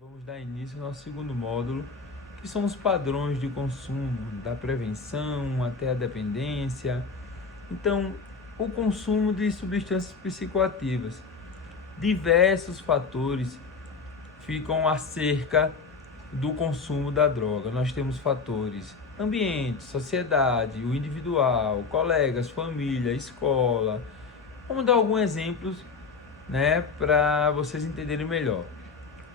Vamos dar início ao nosso segundo módulo, que são os padrões de consumo, da prevenção até a dependência. Então, o consumo de substâncias psicoativas. Diversos fatores ficam acerca do consumo da droga. Nós temos fatores ambiente, sociedade, o individual, colegas, família, escola. Vamos dar alguns exemplos, para vocês entenderem melhor.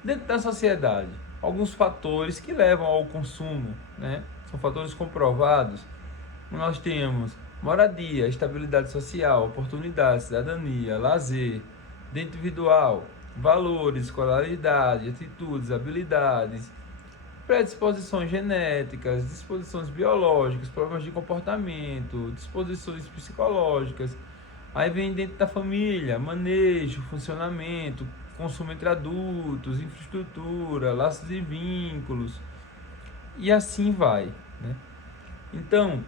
Dentro da sociedade, alguns fatores que levam ao consumo, são fatores comprovados. Nós temos moradia, estabilidade social, oportunidade, cidadania, lazer, dentro individual, valores, escolaridade, atitudes, habilidades, predisposições genéticas, disposições biológicas, problemas de comportamento, disposições psicológicas. Aí vem dentro da família, manejo, funcionamento, consumo entre adultos, infraestrutura, laços e vínculos, e assim vai, Então,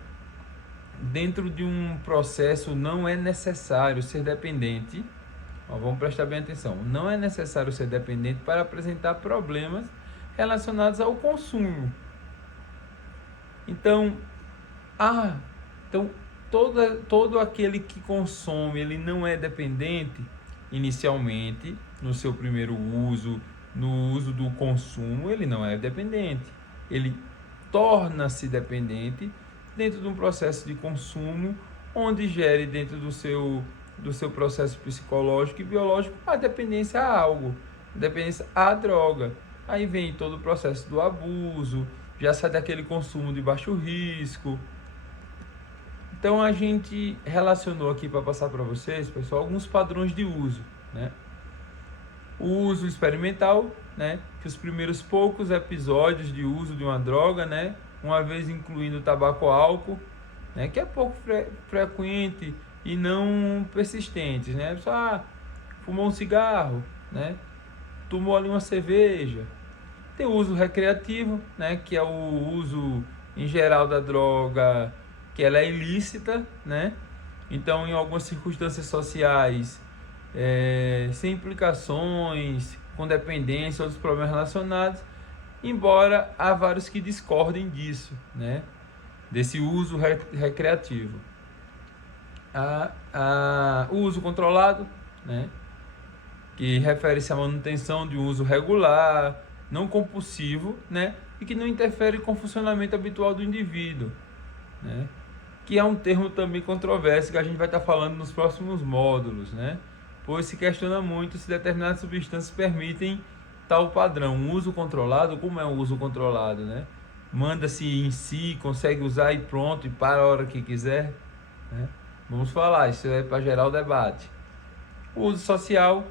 dentro de um processo não é necessário ser dependente, vamos prestar bem atenção, não é necessário ser dependente para apresentar problemas relacionados ao consumo. Então, então todo aquele que consome, ele não é dependente inicialmente, no seu primeiro uso, no uso do consumo, ele não é dependente. Ele torna-se dependente dentro de um processo de consumo, onde gere dentro do seu processo psicológico e biológico a dependência a algo, dependência à droga. Aí vem todo o processo do abuso, já sai daquele consumo de baixo risco. Então a gente relacionou aqui para passar para vocês, pessoal, alguns padrões de uso, O uso experimental, que os primeiros poucos episódios de uso de uma droga, uma vez incluindo tabaco ou álcool, que é pouco frequente e não persistente, Só fumou um cigarro, tomou ali uma cerveja. Tem o uso recreativo, que é o uso em geral da droga, que ela é ilícita, Então, em algumas circunstâncias sociais, sem implicações, com dependência, outros problemas relacionados, embora há vários que discordem disso, desse uso recreativo. O uso controlado, que refere-se à manutenção de um uso regular, não compulsivo, e que não interfere com o funcionamento habitual do indivíduo, que é um termo também controverso que a gente vai estar falando nos próximos módulos, pois se questiona muito se determinadas substâncias permitem tal padrão. Um uso controlado, como é um uso controlado, Manda-se em si, consegue usar e pronto, e para a hora que quiser, Vamos falar, isso é para gerar o debate. O uso social,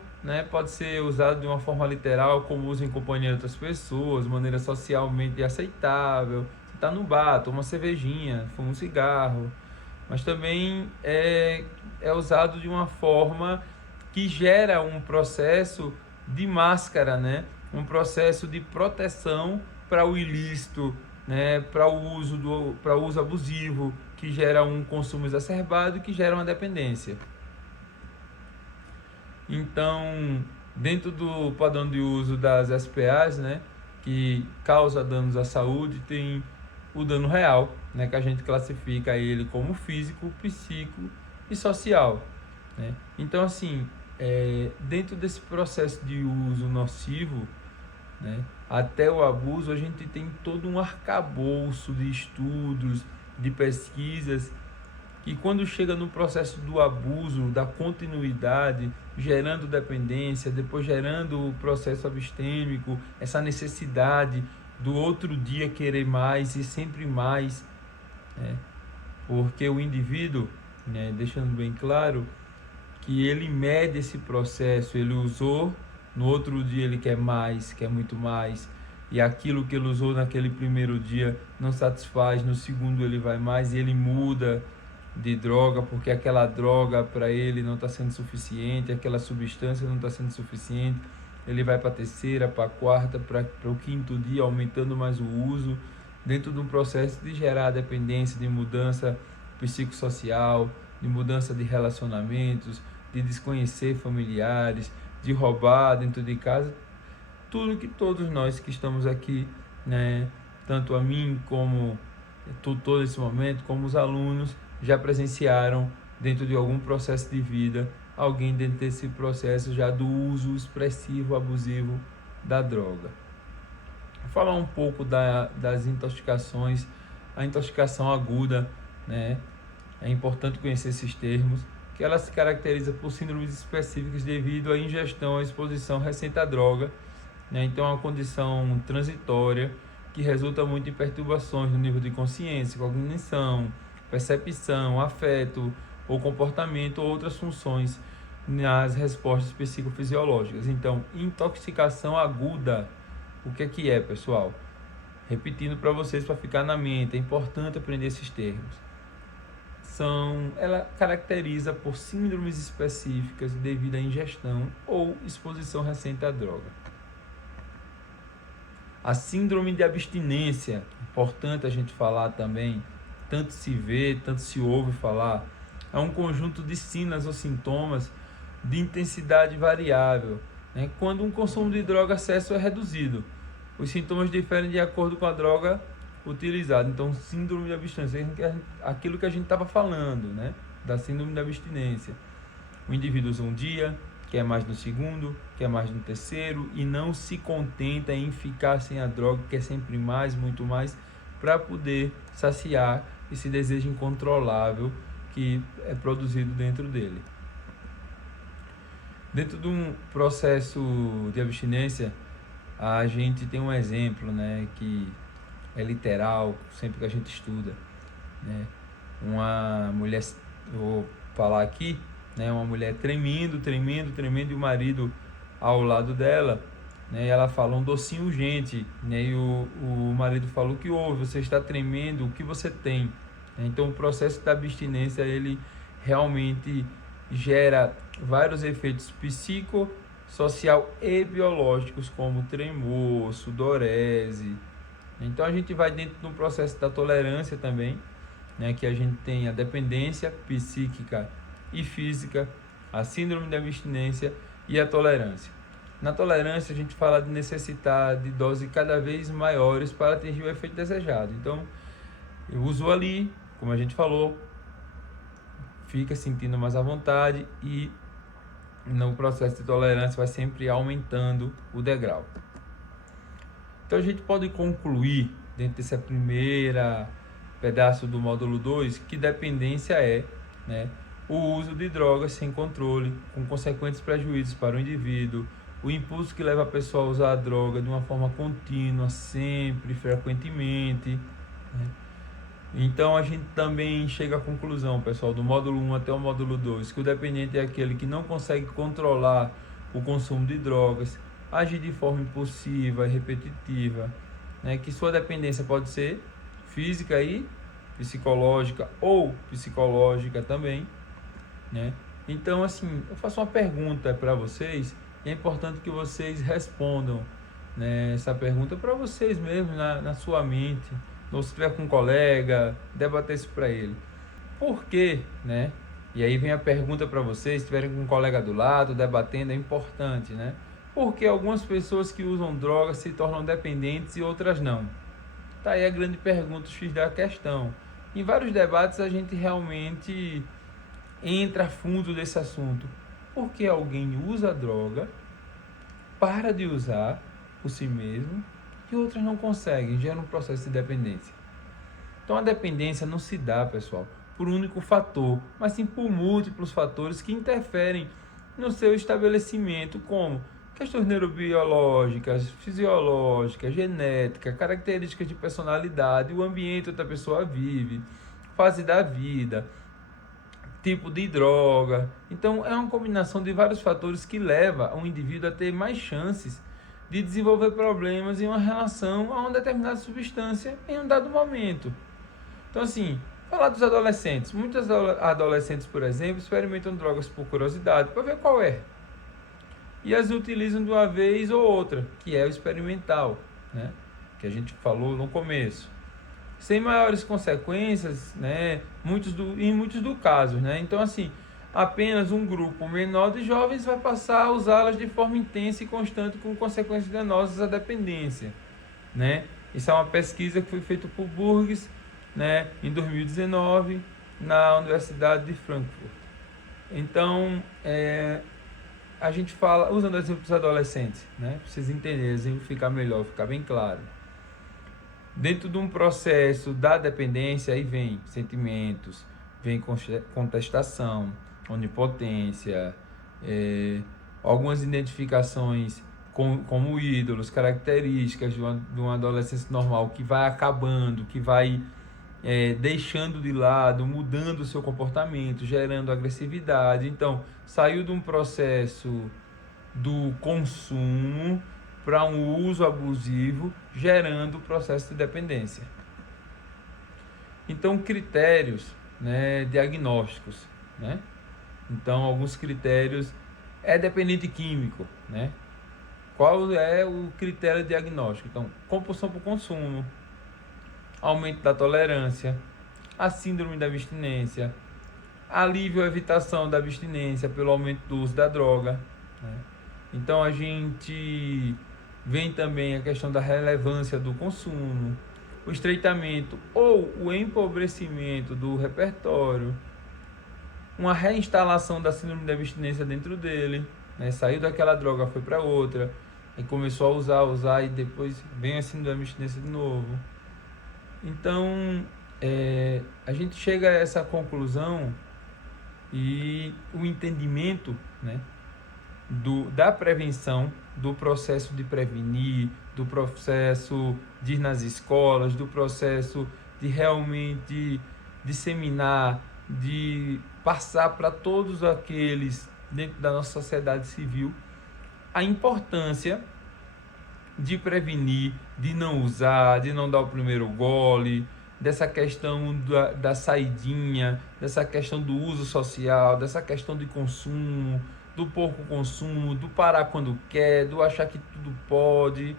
pode ser usado de uma forma literal, como uso em companhia de outras pessoas, de maneira socialmente aceitável. Você está no bar, toma uma cervejinha, fuma um cigarro. Mas também é usado de uma forma que gera um processo de máscara, um processo de proteção para o ilícito, para o uso abusivo, que gera um consumo exacerbado e que gera uma dependência. Então, dentro do padrão de uso das SPAs, que causa danos à saúde, tem o dano real, que a gente classifica ele como físico, psíquico e social. Então, assim, dentro desse processo de uso nocivo, até o abuso, a gente tem todo um arcabouço de estudos, de pesquisas, e quando chega no processo do abuso, da continuidade, gerando dependência, depois gerando o processo abstêmico, essa necessidade do outro dia querer mais e sempre mais, porque o indivíduo, deixando bem claro, que ele mede esse processo, ele usou, no outro dia ele quer mais, quer muito mais, e aquilo que ele usou naquele primeiro dia não satisfaz, no segundo ele vai mais e ele muda de droga, porque aquela droga para ele não está sendo suficiente, aquela substância não está sendo suficiente, ele vai para a terceira, para a quarta, para o quinto dia, aumentando mais o uso, dentro de um processo de gerar dependência, de mudança psicossocial, de mudança de relacionamentos, de desconhecer familiares, de roubar dentro de casa. tudo que todos nós que estamos aqui, né, tanto a mim como tutor nesse momento, como os alunos, já presenciaram dentro de algum processo de vida, alguém dentro desse processo já do uso expressivo, abusivo da droga. Vou falar um pouco das intoxicações. A intoxicação aguda, né? É importante conhecer esses termos, que ela se caracteriza por síndromes específicas devido à ingestão ou exposição recente à droga, né? Então é uma condição transitória que resulta muito em perturbações no nível de consciência, cognição, percepção, afeto ou comportamento ou outras funções nas respostas psicofisiológicas. Então, intoxicação aguda, o que é, pessoal? Repetindo para vocês, para ficar na mente, é importante aprender esses termos. Ela caracteriza por síndromes específicas devido à ingestão ou exposição recente à droga. A síndrome de abstinência, importante a gente falar também, tanto se vê, tanto se ouve falar, é um conjunto de sinas ou sintomas de intensidade variável, né? Quando um consumo de droga acesso é reduzido. Os sintomas diferem de acordo com a droga utilizada. Então, síndrome de abstinência, aquilo que a gente estava falando, né? Da síndrome de abstinência. O indivíduo usa um dia, quer mais no segundo, quer mais no terceiro e não se contenta em ficar sem a droga, quer sempre mais, muito mais, para poder saciar esse desejo incontrolável que é produzido dentro dele. Dentro de um processo de abstinência, a gente tem um exemplo, né, que é literal, sempre que a gente estuda, né? Uma mulher, vou falar aqui, né, uma mulher tremendo, e o marido ao lado dela, né, e ela fala um docinho urgente, né, e o marido falou: o que houve? Você está tremendo, o que você tem? Então o processo da abstinência, ele realmente gera vários efeitos psicossocial e biológicos, como tremor, sudorese. Então a gente vai dentro do processo da tolerância também, né, que a gente tem a dependência psíquica e física, a síndrome de abstinência e a tolerância. Na tolerância a gente fala de necessitar de doses cada vez maiores para atingir o efeito desejado. Então eu uso ali, como a gente falou, fica sentindo mais à vontade e no processo de tolerância vai sempre aumentando o degrau. Então a gente pode concluir dentro dessa primeira pedaço do módulo 2 que dependência é, né, o uso de drogas sem controle, com consequentes prejuízos para o indivíduo, o impulso que leva a pessoa a usar a droga de uma forma contínua, sempre, frequentemente, né? Então a gente também chega à conclusão, pessoal, do módulo 1 até o módulo 2, que o dependente é aquele que não consegue controlar o consumo de drogas, age de forma impulsiva e repetitiva, né? Que sua dependência pode ser física e psicológica ou psicológica também, né? Então, assim, eu faço uma pergunta para vocês e é importante que vocês respondam, né, essa pergunta para vocês mesmos, na sua mente, ou se estiver com um colega, debater isso para ele. Por quê, né? E aí vem a pergunta para vocês, se estiverem com um colega do lado, debatendo, é importante, né? Porque algumas pessoas que usam drogas se tornam dependentes e outras não. Tá aí a grande pergunta, o X da questão. Em vários debates a gente realmente entra a fundo desse assunto. Por que alguém usa droga, para de usar por si mesmo, e outras não conseguem, gera um processo de dependência. Então a dependência não se dá, pessoal, por um único fator, mas sim por múltiplos fatores que interferem no seu estabelecimento, como questões neurobiológicas, fisiológicas, genética, características de personalidade, o ambiente onde a pessoa vive, fase da vida, tipo de droga. Então é uma combinação de vários fatores que leva um indivíduo a ter mais chances de desenvolver problemas em uma relação a uma determinada substância em um dado momento. Então, assim, falar dos adolescentes. Muitos adolescentes, por exemplo, experimentam drogas por curiosidade, para ver qual é. E as utilizam de uma vez ou outra, que é o experimental, né? Que a gente falou no começo. Sem maiores consequências, né? Em muitos dos casos, né? Então, assim, apenas um grupo menor de jovens vai passar a usá-las de forma intensa e constante, com consequências danosas à dependência, né? Isso é uma pesquisa que foi feita por Burgess, né, em 2019, na Universidade de Frankfurt. Então, a gente fala, usando exemplo dos adolescentes, né, para vocês entenderem, exemplo ficar melhor, ficar bem claro. Dentro de um processo da dependência, aí vem sentimentos, vem contestação, onipotência, algumas identificações como ídolos, características de uma adolescência normal que vai acabando, que vai deixando de lado, mudando o seu comportamento, gerando agressividade. Então, saiu de um processo do consumo para um uso abusivo, gerando o processo de dependência. Então, critérios, né, diagnósticos, né? Então, alguns critérios é dependente químico, né? Qual é o critério diagnóstico? Então, compulsão por consumo, aumento da tolerância, a síndrome da abstinência, alívio ou evitação da abstinência pelo aumento do uso da droga, né? Então, a gente vem também a questão da relevância do consumo, o estreitamento ou o empobrecimento do repertório, uma reinstalação da síndrome da abstinência dentro dele, né? Saiu daquela droga, foi para outra, e começou a usar e depois vem a síndrome da abstinência de novo. Então, a gente chega a essa conclusão e o entendimento, né, da prevenção, do processo de prevenir, do processo de ir nas escolas, do processo de realmente disseminar, de passar para todos aqueles dentro da nossa sociedade civil a importância de prevenir, de não usar, de não dar o primeiro gole, dessa questão da saidinha, dessa questão do uso social, dessa questão de consumo, do pouco consumo, do parar quando quer, do achar que tudo pode.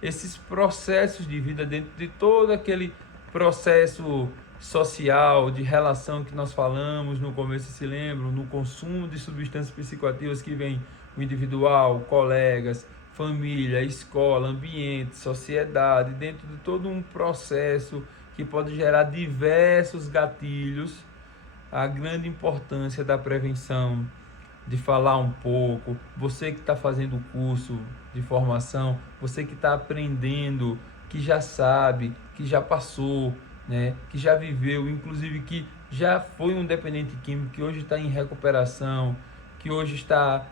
Esses processos de vida dentro de todo aquele processo social, de relação que nós falamos no começo, se lembram, no consumo de substâncias psicoativas que vem o individual, colegas, família, escola, ambiente, sociedade, dentro de todo um processo que pode gerar diversos gatilhos, a grande importância da prevenção, de falar um pouco, você que está fazendo o curso de formação, você que está aprendendo, que já sabe, que já passou, né, que já viveu, inclusive que já foi um dependente químico, que hoje está em recuperação, que hoje está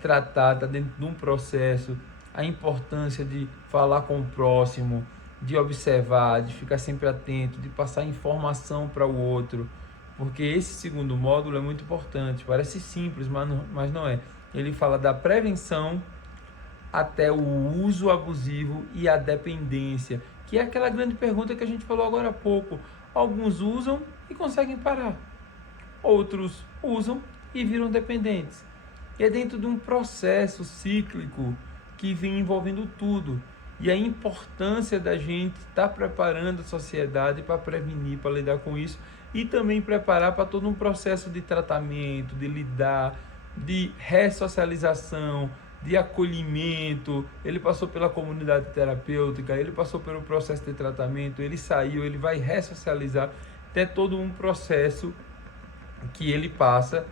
tratado, está dentro de um processo, a importância de falar com o próximo, de observar, de ficar sempre atento, de passar informação para o outro, porque esse segundo módulo é muito importante, parece simples, mas não é. Ele fala da prevenção até o uso abusivo e a dependência, que é aquela grande pergunta que a gente falou agora há pouco. Alguns usam e conseguem parar, outros usam e viram dependentes. E é dentro de um processo cíclico que vem envolvendo tudo. E a importância da gente estar preparando a sociedade para prevenir, para lidar com isso, e também preparar para todo um processo de tratamento, de lidar, de ressocialização, de acolhimento. Ele passou pela comunidade terapêutica, ele passou pelo processo de tratamento, ele saiu, ele vai ressocializar, até todo um processo que ele passa,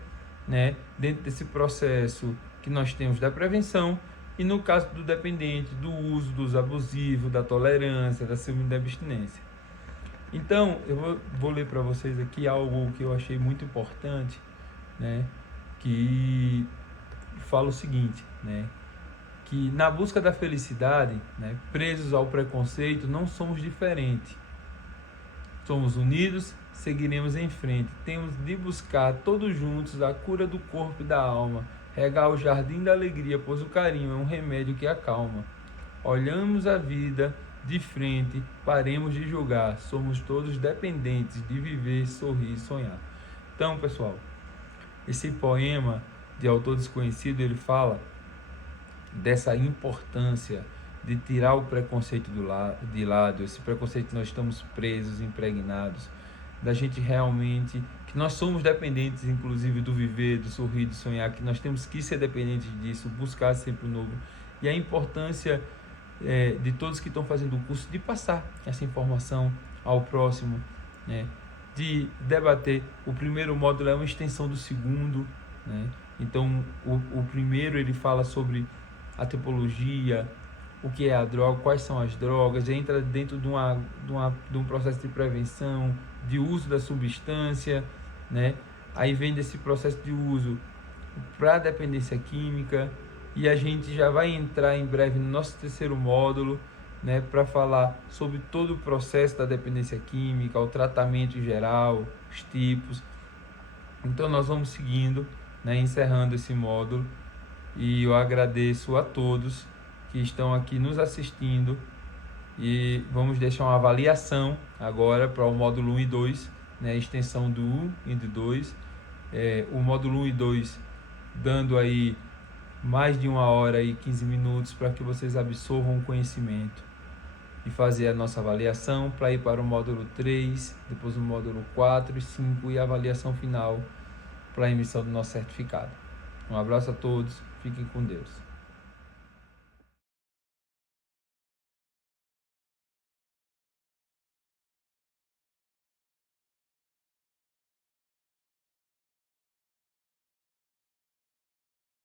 né, dentro desse processo que nós temos da prevenção, e no caso do dependente, do uso, do uso abusivo, da tolerância, da síndrome da abstinência. Então, eu vou ler para vocês aqui algo que eu achei muito importante, né, que fala o seguinte, né, que na busca da felicidade, né, presos ao preconceito, não somos diferentes. Somos unidos, seguiremos em frente. Temos de buscar todos juntos a cura do corpo e da alma, regar o jardim da alegria, pois o carinho é um remédio que acalma. Olhamos a vida de frente, paremos de julgar, somos todos dependentes de viver, sorrir e sonhar. Então, pessoal, esse poema de autor desconhecido, ele fala dessa importância de tirar o preconceito de lado, esse preconceito que nós estamos presos, impregnados, da gente realmente que nós somos dependentes, inclusive, do viver, do sorrir, do sonhar, que nós temos que ser dependentes disso, buscar sempre o novo. E a importância de todos que estão fazendo o curso de passar essa informação ao próximo, né? De debater. O primeiro módulo é uma extensão do segundo, né? Então, o primeiro ele fala sobre a tipologia, o que é a droga, quais são as drogas, entra dentro de um processo de prevenção, de uso da substância, né? Aí vem desse processo de uso para a dependência química, e a gente já vai entrar em breve no nosso terceiro módulo, né, para falar sobre todo o processo da dependência química, o tratamento em geral, os tipos. Então nós vamos seguindo, né, encerrando esse módulo, e eu agradeço a todos que estão aqui nos assistindo, e vamos deixar uma avaliação agora para o módulo 1 e 2, né, a extensão do 1 e do 2, o módulo 1 e 2 dando aí mais de 1 hora e 15 minutos para que vocês absorvam o conhecimento e fazer a nossa avaliação para ir para o módulo 3, depois o módulo 4 e 5 e a avaliação final para a emissão do nosso certificado. Um abraço a todos, fiquem com Deus.